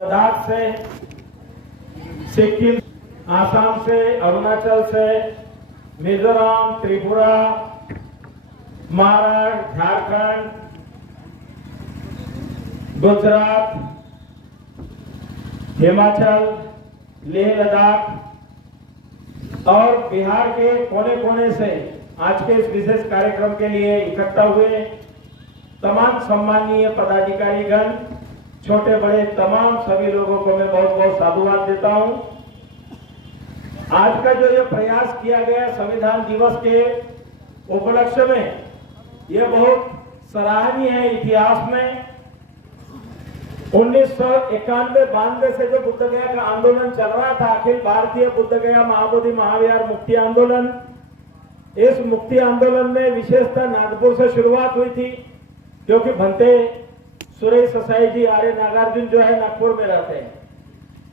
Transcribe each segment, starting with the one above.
लद्दाख से, सिक्किम, आसाम से, अरुणाचल से, मिजोरम, त्रिपुरा, महाराष्ट्र, झारखंड, गुजरात, हिमाचल, लेह लद्दाख और बिहार के कोने कोने से आज के इस विशेष कार्यक्रम के लिए इकट्ठा हुए तमाम सम्माननीय पदाधिकारीगण, छोटे बड़े तमाम सभी लोगों को मैं बहुत बहुत साधुवाद देता हूं। आज का जो ये प्रयास किया गया संविधान दिवस के उपलक्ष्य में, ये बहुत सराहनीय है। इतिहास में 1991-92 से जो बुद्ध गया का आंदोलन चल रहा था, अखिल भारतीय बुद्ध गया महाबोधि महाविहार मुक्ति आंदोलन, इस मुक्ति आंदोलन में विशेषतः नागपुर से शुरुआत हुई थी, क्योंकि भंते सुरेश ससाई जी, आर्य नागार्जुन जो है नागपुर में रहते हैं।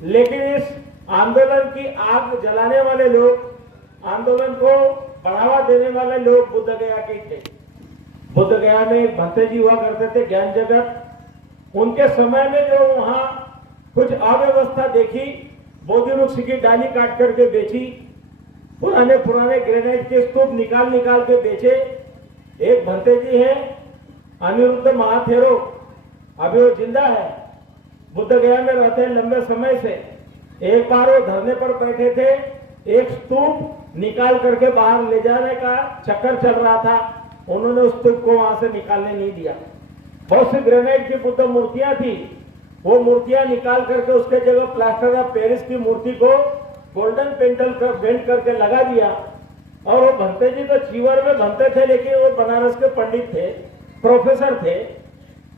लेकिन इस आंदोलन की आग जलाने वाले लोग, आंदोलन को बढ़ावा देने वाले लोग बुद्ध गया के थे। बुद्ध गया में एक भंते जी हुआ करते थे, ज्ञान जगत। उनके समय में जो वहां कुछ अव्यवस्था देखी, बोधि वृक्ष की डाली काट करके बेची, पुराने ग्रेनाइट के स्तूप निकाल के बेचे। एक भंते जी है अनिरुद्ध महाथेरो, अभी वो जिंदा है, बुद्ध गया में रहते हैं लंबे समय से। एक बार वो धरने पर बैठे थे, एक स्तूप निकाल करके बाहर ले जाने का चक्कर चल रहा था, उन्होंने उस स्तूप को वहां से निकालने नहीं दिया। बहुत सी ग्रेनाइट की बुद्ध मूर्तियां थी, वो मूर्तियां निकाल करके उसके जगह प्लास्टर ऑफ पेरिस की मूर्ति को गोल्डन पेंट करके लगा दिया। और वो भंते जी तो चीवर में भंते थे, लेकिन वो बनारस के पंडित थे, प्रोफेसर थे।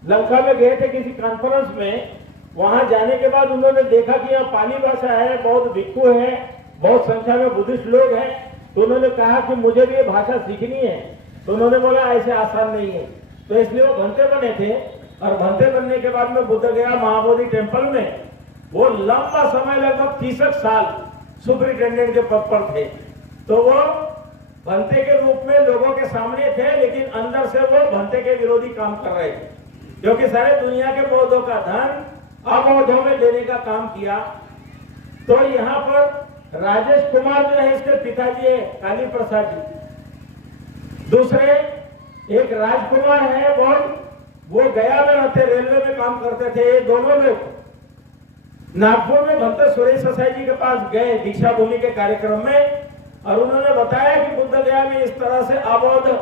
लंका में गए थे किसी कॉन्फ्रेंस में, वहां जाने के बाद उन्होंने देखा कि यहाँ पाली भाषा है, बहुत भिक्षु है, बहुत संख्या में बुद्धिस्ट लोग हैं। तो उन्होंने कहा कि मुझे भी ये भाषा सीखनी है। तो उन्होंने बोला ऐसे आसान नहीं है, तो इसलिए वो भंते बने थे। और भंते बनने के बाद में बुद्ध गया महाबोधि टेम्पल में वो लंबा समय, लगभग 30 साल सुपरिटेंडेंट के पद पर थे। तो वो भंते के रूप में लोगों के सामने थे, लेकिन अंदर से वो भंते के विरोधी काम कर रहे थे, क्योंकि सारे दुनिया के बौद्धों का धन अबौद्धों में देने का काम किया। तो यहाँ पर राजेश कुमार जो है, इसके पिताजी है काली प्रसाद जी। दूसरे एक राजकुमार है बहुत, वो गया में रहते, रेलवे में काम करते थे। ये दोनों लोग नागपुर में भंते सुरेश ससाई जी के पास गए दीक्षा भूमि के कार्यक्रम में, और उन्होंने बताया कि बुद्ध गया में इस तरह से अबौद्ध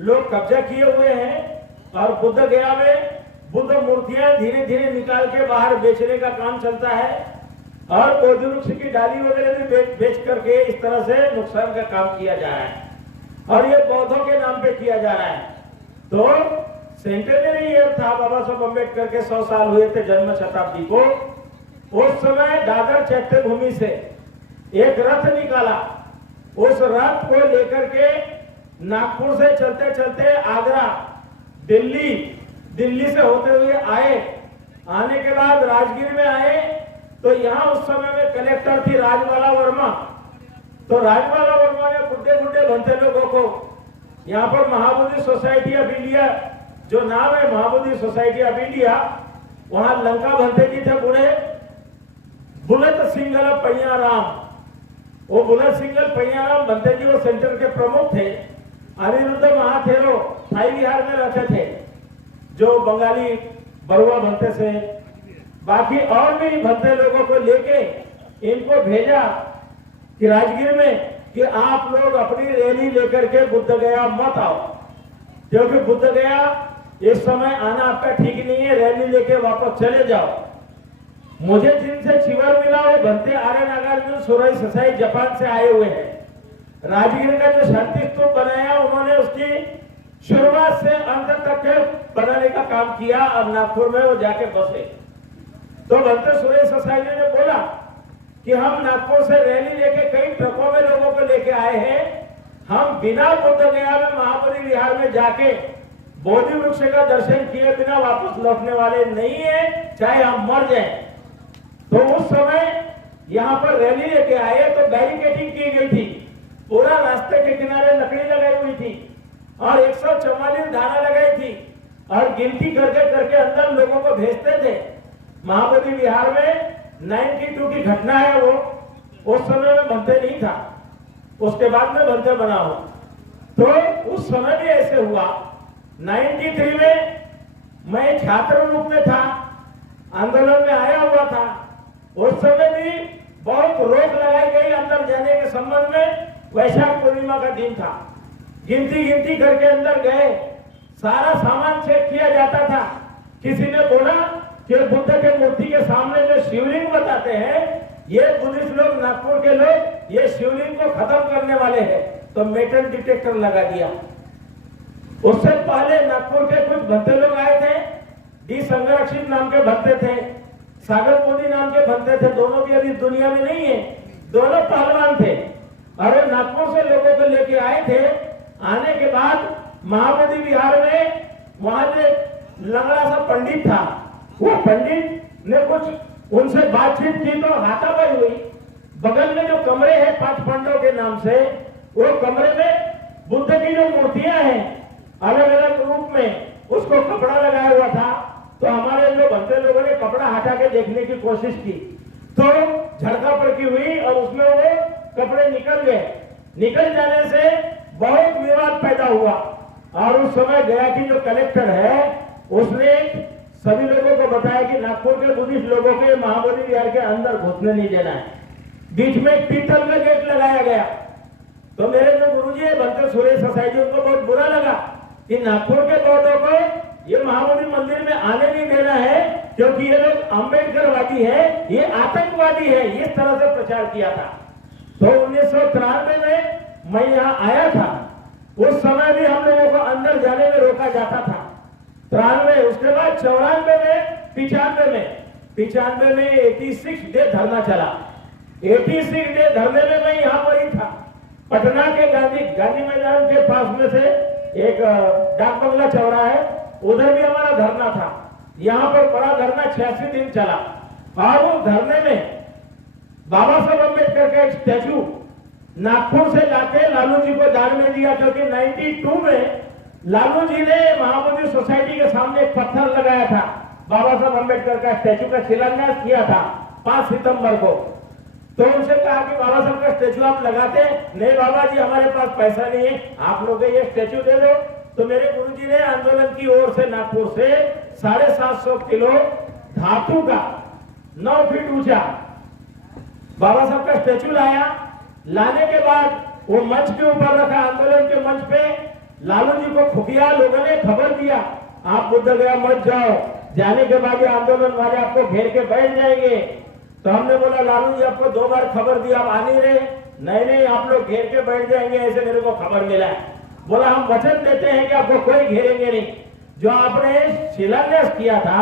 लोग कब्जा किए हुए हैं, और बुद्ध गया में बुद्ध मूर्तियां धीरे धीरे निकाल के बाहर बेचने का काम चलता है, और बोधि वृक्ष की डाली वगैरह भी बेच करके इस तरह से नुकसान का काम किया जा रहा है, और ये बौद्धों के नाम पे किया जा रहा है। तो सेंटेनरी ईयर था, बाबा साहब अम्बेडकर के 100 साल हुए थे जन्म शताब्दी को। उस समय दादर चैत्य भूमि से एक रथ निकाला, उस रथ को लेकर के नागपुर से चलते चलते आगरा, दिल्ली से होते हुए आए। आने के बाद राजगीर में आए, तो यहाँ उस समय में कलेक्टर थी राजबाला वर्मा। तो राजबाला वर्मा ने बुढ़े भंते लोगों को यहाँ पर महाबोधि सोसाइटी ऑफ इंडिया, जो नाम है महाबोधि सोसाइटी ऑफ इंडिया, वहां लंका भंते जी थे बूढ़े, बुलत सिंगल पैयाराम, वो बुलत सिंगल पैयाराम भंते जी वो सेंटर के प्रमुख थे। अनिरुद्ध महाथेरो थाई बिहार में रहते थे, जो बंगाली बरुआ भंते से। बाकी और भी भंते लोगों को लेके इनको भेजा कि राजगीर में कि आप लोग अपनी रैली लेकर के बुद्ध गया मत आओ, क्योंकि बुद्ध गया इस समय आना आपका ठीक नहीं है, रैली लेके वापस चले जाओ। मुझे जिनसे चिवर मिला वो भंते आर्य नागार्जुन सुरेश ससाई जापान से आए हुए हैं। राजगीर का जो शांति स्तूप बनाया, उन्होंने उसकी शुरुआत से अंत तक बनाने का काम किया, और नागपुर में वो जाके बसे। तो भंते सुरेश ससाई ने बोला कि हम नागपुर से रैली लेके कई ट्रकों में लोगों को लेके आए हैं, हम बिना बुद्ध गया में महाबोधि विहार में जाके बोधि वृक्ष का दर्शन किए बिना वापस लौटने वाले नहीं है, चाहे हम मर जाएं। तो उस समय यहाँ पर रैली लेके आए तो बैरिकेडिंग की गई थी, पूरा रास्ते के किनारे लकड़ी लगाई हुई थी और 144 धारा लगाई थी, और गिनती करके करके अंदर लोगों को भेजते थे। महाबोधि विहार में 92 की घटना है वो, उस समय में बनते नहीं था, उसके बाद में बनते बना हो। तो उस समय भी ऐसे हुआ। 93 में मैं छात्र रूप में था, आंदोलन में आया हुआ था। उस समय भी बहुत रोक लगाई गई अंदर जाने के संबंध में। वैशाख पूर्णिमा का दिन था, गिनती करके अंदर गए, सारा सामान चेक किया जाता था। किसी ने बोला कि बुद्ध के मूर्ति के सामने जो शिवलिंग बताते हैं, ये बुद्धिस्ट लोग, नागपुर के लोग ये शिवलिंग को खत्म करने वाले हैं, तो मेटल डिटेक्टर लगा दिया। उससे पहले नागपुर के कुछ भद्दे लोग आए थे, डी संरक्षित नाम के भद्दे थे, सागर मोदी नाम के भद्दे थे, दोनों भी अभी दुनिया में नहीं है, दोनों पहलवान थे। और नागपुर से लोगों को लेके आए थे। आने के बाद महाबोधि विहार में वहां जो लंगड़ा सा पंडित था, वो पंडित ने कुछ उनसे बातचीत की तो हाथापाई हुई। बगल में जो कमरे हैं 5 पांडव के नाम से, वो कमरे में बुद्ध की जो मूर्तियां हैं अलग अलग रूप में, उसको कपड़ा लगाया हुआ था। तो हमारे जो भक्ते लोगों ने कपड़ा हटा के देखने की कोशिश की, तो झड़का पड़की हुई और उसमें वो कपड़े निकल गए। निकल जाने से बहुत विवाद पैदा हुआ। और उस समय गया की जो कलेक्टर है, उसने सभी लोगों को बताया कि नागपुर के बुद्धिस्ट लोगों के महाबोधि विहार के अंदर घुसने नहीं देना है। बीच में एक पीतल का गेट लगाया गया। तो मेरे जो गुरुजी है भक्त सुरेश सोसाइटी, उनको बहुत बुरा लगा कि नागपुर के बौद्धों को ये महाबोधि मंदिर में आने नहीं देना है, क्योंकि ये लोग अम्बेडकरवादी है, ये आतंकवादी है, इस तरह से प्रचार किया था। तो 1993 में मैं यहाँ आया था। उस समय भी हम लोगों को अंदर जाने में रोका जाता था। 93, उसके बाद 94 में, 95 में 86 डे धरना चला। 86 डे धरने में मैं यहाँ पर ही था। पटना के गांधी मैदान के पास में से एक डाक बंगला चौराहा है, उधर भी हमारा धरना था। यहाँ पर बड़ा धरना 86 दिन चला। और उस धरने में बाबा साहब अम्बेडकर का एक स्टैचू नागपुर से लाके लालू जी को दान में दिया, क्योंकि 92 में लालू जी ने महाबोधि सोसाइटी के सामने एक पत्थर लगाया था, बाबा साहब अम्बेडकर का स्टैचू का शिलान्यास किया था 5 सितंबर को। तो उनसे कहा कि बाबा साहब का स्टैचू आप लगाते? नहीं बाबा जी, हमारे पास पैसा नहीं है, आप लोग ये स्टैचू दे दो। तो मेरे गुरुजी ने आंदोलन की ओर से नागपुर से 750 किलो धातु का 9 फीट ऊंचा बाबा साहब का स्टैचू लाया। लाने के बाद वो मंच के ऊपर रखा, आंदोलन के मंच पे। लालू जी को खुफिया लोगों ने खबर दिया, आप बुद्ध गया मत जाओ, जाने के बाद आंदोलन वाले आपको घेर के बैठ जाएंगे। तो हमने बोला लालू जी आपको 2 बार खबर दिया, आप आ नहीं रहे। नहीं आप लोग घेर के बैठ जाएंगे, ऐसे मेरे को खबर मिला है। बोला हम वचन देते हैं कि आपको कोई घेरेंगे नहीं। जो आपने शिलान्यास किया था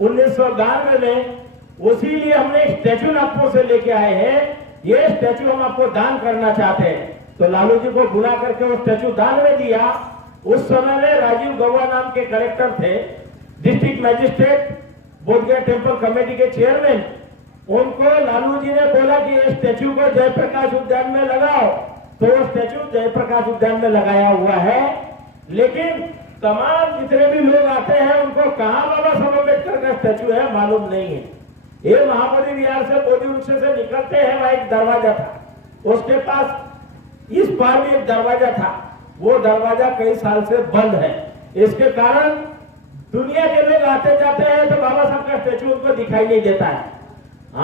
1992 में, उसी लिए हमने स्टैचू नागपुर से लेके आए हैं। ये स्टैचू हम आपको दान करना चाहते हैं। तो लालू जी को बुला करके वो स्टैचू दान में दिया। उस समय में राजीव गौवा नाम के कलेक्टर थे, district magistrate, Bodhgaya temple committee के चेयरमैन। उनको लालू जी ने बोला कि ये स्टैचू को जयप्रकाश उद्यान में लगाओ। तो वो स्टैचू जयप्रकाश उद्यान में लगाया हुआ है। लेकिन तमाम जितने भी लोग आते हैं, उनको कहां बाबा साहब अम्बेडकर का स्टैचू है मालूम नहीं है। ये महाबोधि विहार से बोधि वृक्ष से निकलते हैं, वहां एक दरवाजा था, उसके पास इस पार भी एक दरवाजा था। वो दरवाजा कई साल से बंद है। इसके कारण दुनिया के लोग आते जाते हैं, तो बाबा साहब का स्टैचू उनको दिखाई नहीं देता है।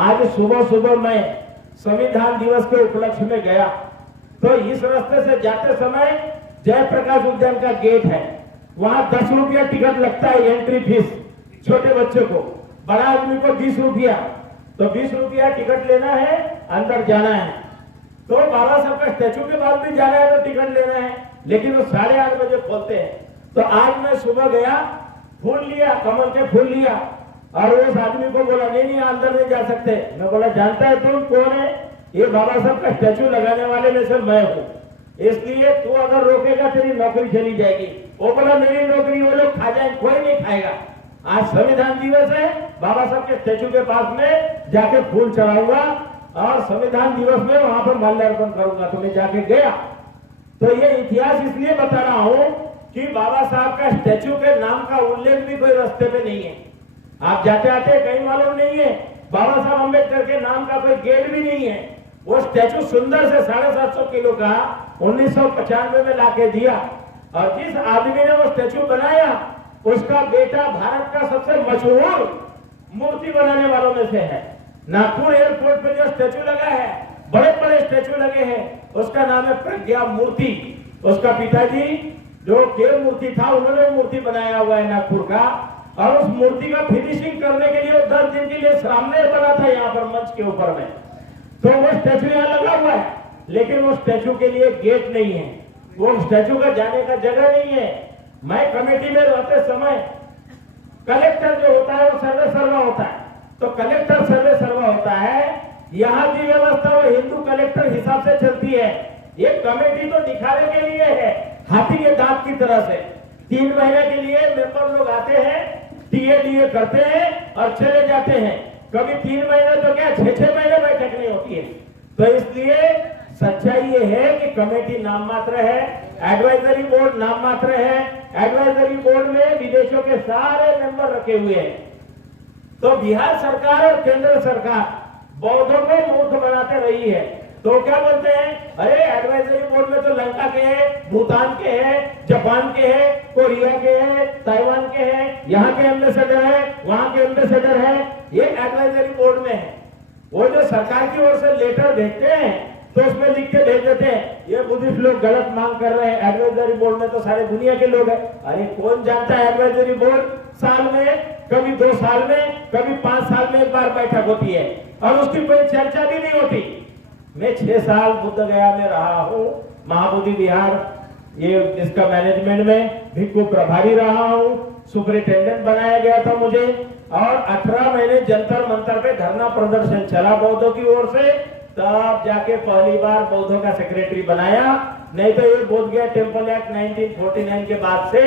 आज सुबह मैं संविधान दिवस के उपलक्ष्य में गया, तो इस रास्ते से जाते समय जयप्रकाश उद्यान का गेट है, वहां 10 रुपया टिकट लगता है, एंट्री फीस छोटे बच्चे को, बड़ा आदमी को 20 रुपया। तो 20 रुपया टिकट लेना है, अंदर जाना है। तो बाबा साहब का स्टैचू के बाद भी जाना है तो टिकट लेना है, लेकिन वो 8:30 बजे खोलते हैं। तो आज मैं सुबह गया, फूल लिया, कमल के फूल लिया, और उस आदमी को बोला नहीं अंदर नहीं जा सकते। मैं बोला जानता है तुम कौन है? ये बाबा साहब का स्टैचू लगाने वाले में से मैं हूँ, इसलिए तू अगर रोकेगा तेरी नौकरी चली जाएगी। वो बोला मेरी नौकरी वो लोग खा जाए, कोई नहीं खाएगा। आज संविधान दिवस है, बाबा साहब के स्टैचू के पास में जाके फूल चढ़ाऊंगा और संविधान दिवस में वहां पर माल्यार्पण करूंगा। तो मैं जाके गया। तो ये इतिहास इसलिए बता रहा हूं कि बाबा साहब का स्टैचू के नाम का उल्लेख भी कोई रास्ते पे नहीं है। आप जाते आते कहीं मालूम नहीं है, बाबा साहब अम्बेडकर के नाम का कोई गेट भी नहीं है। वो स्टैचू सुंदर से 750 किलो का 1995 में लाके दिया, और जिस आदमी ने वो स्टैचू बनाया उसका बेटा भारत का सबसे मशहूर मूर्ति बनाने वालों में से है। नागपुर एयरपोर्ट पे जो स्टैचू लगा है, बड़े बड़े स्टैचू लगे हैं, उसका नाम है प्रज्ञा मूर्ति। उसका पिताजी जो केव मूर्ति था, उन्होंने मूर्ति बनाया हुआ है नागपुर का, और उस मूर्ति का फिनिशिंग करने के लिए 10 दिन के लिए सामने बना था यहाँ पर मंच के ऊपर में। तो वो स्टैचू यहाँ लगा हुआ है, लेकिन वो स्टैचू के लिए गेट नहीं है, वो स्टैचू का जाने का जगह नहीं है। मैं कमेटी में रहते समय कलेक्टर जो होता है वो सर्वे सर्वा होता है, तो कलेक्टर सर्वे सर्वा होता है। यहाँ की व्यवस्था वो हिंदू कलेक्टर हिसाब से चलती है। ये कमेटी तो दिखाने के लिए है, हाथी के दांत की तरह से। 3 महीने के लिए मेंबर लोग आते हैं, टीए करते हैं और चले जाते हैं। कभी 3 महीने तो क्या 6-6 महीने बैठक नहीं होती है। तो इसलिए सच्चाई ये है कि कमेटी नाम मात्र है, एडवाइजरी बोर्ड नाम मात्र है। एडवाइजरी बोर्ड में विदेशों के सारे मेंबर रखे हुए हैं। तो बिहार सरकार और केंद्र सरकार बौद्धों को मूर्ख बनाते रही है। तो क्या बोलते हैं, अरे एडवाइजरी बोर्ड में तो लंका के हैं, भूटान के हैं, जापान के हैं, कोरिया के हैं, ताइवान के हैं, यहाँ के एम्बेसडर है, वहां के एम्बेसडर है, ये एडवाइजरी बोर्ड में है। वो जो सरकार की ओर से लेटर भेजते हैं तो उसमें लिख के भेज देते हैं, ये बुद्धिस्ट लोग गलत मांग कर रहे हैं, एडवाइजरी बोर्ड में तो सारे दुनिया के लोग हैं। अरे कौन जानता है, एडवाइजरी बोर्ड साल में कभी 2 साल में, कभी 5 साल में एक बार बैठक होती है, और उसकी कोई चर्चा भी नहीं होती। मैं 6 साल बुद्ध गया में रहा हूँ, महाबोधि विहार ये इसका मैनेजमेंट में भिक्खु प्रभारी रहा हूँ, सुपरिटेंडेंट बनाया गया था मुझे, और 18 महीने जंतर मंतर पे धरना प्रदर्शन चला बौद्धों की ओर से, तब जाके पहली बार बौद्धों का सेक्रेटरी बनाया। नहीं तो ये बोध गया टेम्पल एक्ट 1949 के बाद से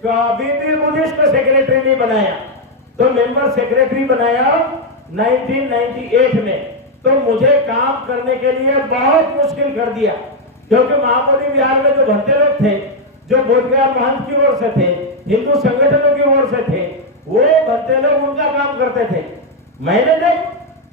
कभी भी बुद्धिस्ट का सेक्रेटरी नहीं बनाया। तो मेंबर सेक्रेटरी बनाया 1998 में। तो मुझे काम करने के लिए बहुत मुश्किल कर दिया, क्योंकि महाबोधि विहार में जो भंते लोग थे, जो बोधगया महंत की ओर से थे, हिंदू संगठनों की ओर से थे, वो भंते लोग उनका काम करते थे। मैंने जब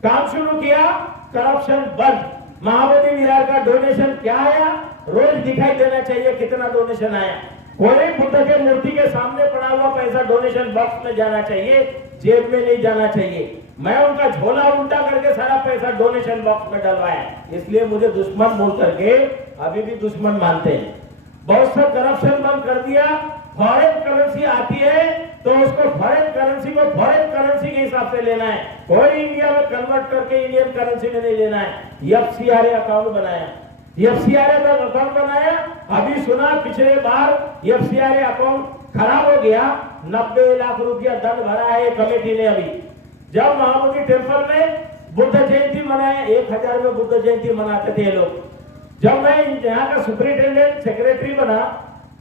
काम शुरू किया, करप्शन बंद। महाबोधि विहार का डोनेशन क्या आया, रोज दिखाई देना चाहिए कितना डोनेशन आया। कोई बुद्ध के मूर्ति के सामने पड़ा हुआ पैसा डोनेशन बॉक्स में जाना चाहिए, जेब में नहीं जाना चाहिए। मैं उनका झोला उल्टा करके सारा पैसा डोनेशन बॉक्स में डलवाया, इसलिए मुझे दुश्मन बोल करके अभी भी दुश्मन मानते हैं। बहुत सा करप्शन बंद कर दिया। फॉरेन करेंसी आती है तो उसको फॉरेन करेंसी को फॉरेन करेंसी के हिसाब से लेना है, कोई इंडिया में कन्वर्ट करके इंडियन करेंसी में नहीं लेना है। एफसीआरए अकाउंट बनाया, एफसीआरए का अकाउंट बनाया। अभी सुना पिछले बार एफसीआरए अकाउंट खराब हो गया, 90 लाख रुपया दंड भरा है कमेटी ने। अभी जब महाबोधि टेम्पल में बुद्ध जयंती मनाया, 1000 में बुद्ध जयंती मनाते थे लोग। जब मैं यहाँ का सुपरिटेंडेंट सेक्रेटरी बना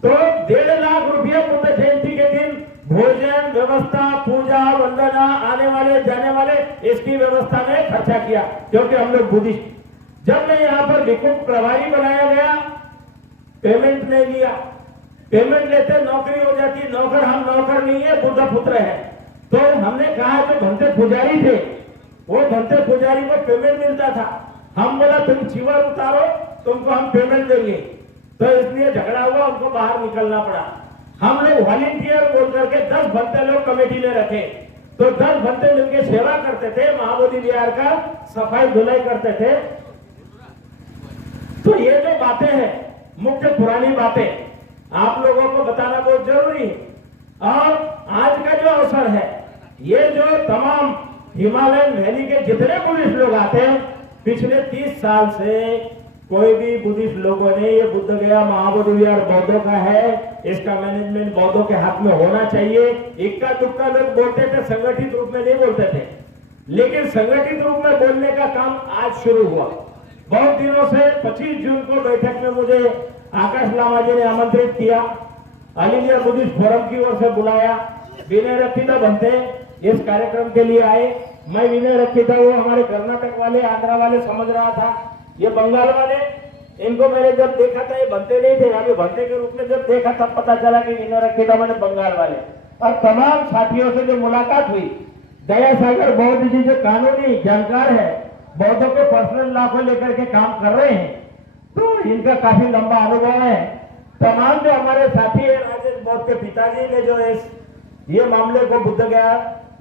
तो 1.5 लाख रुपया बुद्ध जयंती के दिन भोजन व्यवस्था, पूजा वंदना, आने वाले जाने वाले, इसकी व्यवस्था में खर्चा किया, क्योंकि हम लोग बुद्धिस्ट। जब मैं यहाँ पर भिक्खु प्रभारी बनाया गया, पेमेंट नहीं लिया। पेमेंट लेते नौकरी हो जाती, नौकर हम नौकर नहीं है, बुद्ध पुत्र है। तो हमने कहा जो भंते पुजारी थे, वो भंते पुजारी को पेमेंट मिलता था। हम बोला तुम चिवर उतारो, तुमको हम पेमेंट देंगे। तो इसलिए झगड़ा हुआ, उनको बाहर निकलना पड़ा। हम लोग वॉलेंटियर बोल करके 10 भंते लोग कमेटी में रखे। तो 10 भंते मिलकर सेवा करते थे, महाबोधि विहार का सफाई धुलाई करते थे। तो ये जो बातें हैं, मुख्य पुरानी बातें आप लोगों को बताना बहुत जरूरी है। और आज का जो अवसर है, ये जो तमाम हिमालयन वैली के जितने बुद्धिस्ट लोग आते हैं, पिछले 30 साल से कोई भी बुद्धिस्ट लोगों ने ये बुद्ध गया महाबोधि विहार बौद्धों का है, इसका मैनेजमेंट बौद्धों के हाथ में होना चाहिए। इक्का दुक्का लोग बोलते थे, संगठित रूप में नहीं बोलते थे। लेकिन संगठित रूप में बोलने का काम आज शुरू हुआ। बहुत दिनों से 25 जून को बैठक में मुझे आकाश लामा जी ने आमंत्रित किया, ऑल इंडिया बुद्धिस्ट फोरम की ओर से बुलाया। विनय रखीता बनते इस कार्यक्रम के लिए आए। मैं विनय रखीता, वो हमारे कर्नाटक वाले, आंध्रा वाले समझ रहा था। ये बंगाल वाले, इनको मैंने जब देखा था ये बनते नहीं थे, अभी बनते के रूप में जब देखा तब पता चला कि विनय रखीता मैंने बंगाल वाले। और तमाम साथियों से जो मुलाकात हुई, दया सागर बौद्ध जी जो कानूनी जानकार है, बौद्धों के पर्सनल लॉ को लेकर के काम कर रहे हैं, तो इनका काफी लंबा अनुभव है। तमाम जो हमारे साथी है, राजेश बौद्ध के पिताजी ने जो ये मामले को बुद्ध गया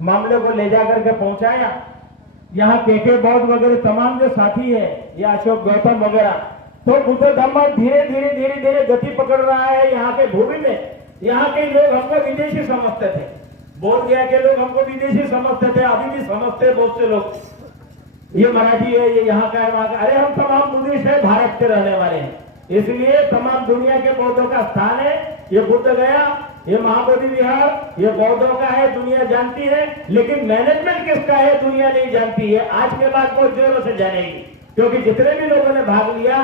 मामले को ले जाकर के पहुंचाया, यहाँ के बौद्ध वगैरह तमाम जो साथी है, ये अशोक गौतम वगैरह, तो बुद्ध धम्म धीरे धीरे धीरे धीरे गति पकड़ रहा है यहाँ के भूमि में। यहाँ के लोग हमको विदेशी समझते थे, बोध गया के लोग हमको विदेशी समझते थे, अभी भी समझते हैं बहुत से लोग, ये मराठी है, ये यहाँ का है, वहां का। अरे हम तमाम बुद्धिस्ट है, भारत के रहने वाले हैं, इसलिए तमाम दुनिया के बौद्धों का स्थान है ये बुद्ध गया, ये महाबोधि विहार, ये बौद्धों का है, दुनिया जानती है। लेकिन मैनेजमेंट किसका है दुनिया नहीं जानती है। आज के बाद बहुत जोरों से जानेगी, क्योंकि जितने भी लोगों ने भाग लिया,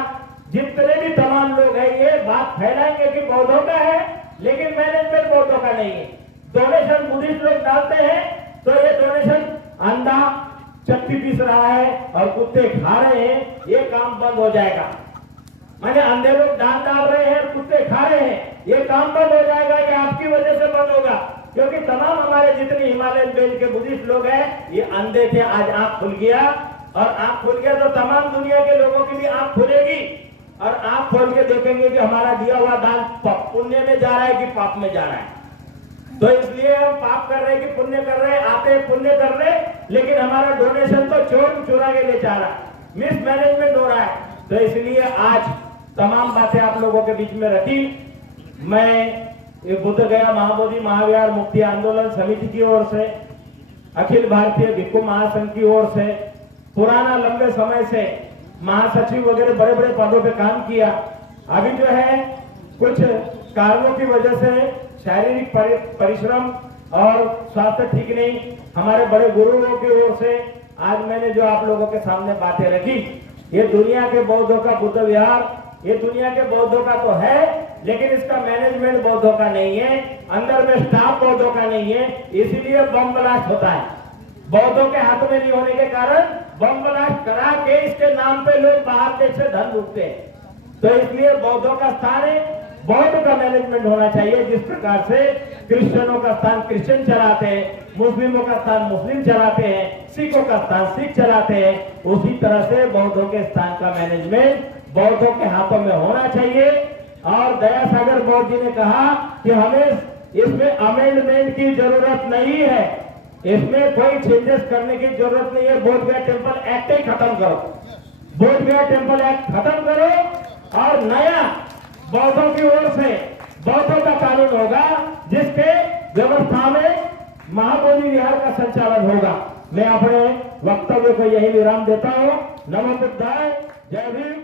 जितने भी तमाम लोग हैं, ये बात फैलाएंगे कि बौद्धों का है, लेकिन मैनेजमेंट बौद्धों का नहीं है। डोनेशन बुद्धिस्ट लोग डालते हैं, तो ये डोनेशन अंडा चक्की पीस रहा है और कुत्ते खा रहे हैं, ये काम बंद हो जाएगा। माने अंधे लोग दान डाल रहे हैं, कुत्ते खा रहे हैं, ये काम बंद हो जाएगा। ये आपकी वजह से बंद होगा, क्योंकि तमाम हमारे जितने हिमालयन बेल्ट के बुद्धिस्ट लोग हैं, ये अंधे थे, आज आंख खुल गया, और आंख खुल गया तो तमाम दुनिया के लोगों की भी आंख खुलेगी, और आंख खोल के देखेंगे कि हमारा दिया हुआ दान पुण्य में जा रहा है कि पाप में जा रहा है। तो इसलिए हम पाप कर रहे हैं कि पुण्य कर रहे हैं, आते पुण्य कर रहे, लेकिन हमारा डोनेशन तो चोर चुरा के ले जा रहा है, मिसमैनेजमेंट हो रहा है। तो इसलिए आज तमाम बातें आप लोगों के बीच में रखी। मैं ये बुद्ध गया महाबोधि महाविहार मुक्ति आंदोलन समिति की ओर से, अखिल भारतीय भिक्खु महासंघ की ओर से, पुराना लंबे समय से महासचिव वगैरह बड़े बड़े पदों पे काम किया, अभी जो है कुछ कारणों की वजह से शारीरिक परिश्रम और स्वास्थ्य ठीक नहीं, हमारे बड़े गुरुओं की ओर से आज मैंने जो आप लोगों के सामने बातें रखी, ये दुनिया के बौद्धों का बुद्ध विहार, ये दुनिया के बौद्धों का तो है, लेकिन इसका मैनेजमेंट बौद्धों का नहीं है, अंदर में स्टाफ बौद्धों का नहीं है, इसीलिए बम ब्लास्ट होता है। बौद्धों के हाथ में नहीं होने के कारण बम ब्लास्ट करा के इसके नाम पे लोग बाहर देश से धन लूटते हैं। तो इसलिए बौद्धों का स्थान है, बौद्ध का मैनेजमेंट होना चाहिए। जिस प्रकार से क्रिश्चियनों का स्थान क्रिश्चियन चलाते हैं, मुस्लिमों का स्थान मुस्लिम चलाते हैं, सिखों का स्थान सिख चलाते हैं, उसी तरह से बौद्धों के स्थान का मैनेजमेंट बौद्धों के हाथों में होना चाहिए। और दया सागर बौद्ध जी ने कहा कि हमें इसमें अमेंडमेंट की जरूरत नहीं है, इसमें कोई चेंजेस करने की जरूरत नहीं है। बोध गया टेम्पल एक्ट ही खत्म करो, बोध गया टेम्पल एक्ट खत्म करो, और नया बौद्धों की ओर से बौद्धों का कानून होगा, जिसके व्यवस्था में महाबोधि विहार का संचालन होगा। मैं अपने वक्तव्य को यही विराम देता हूँ। नमो बुद्धाय, जय भीम।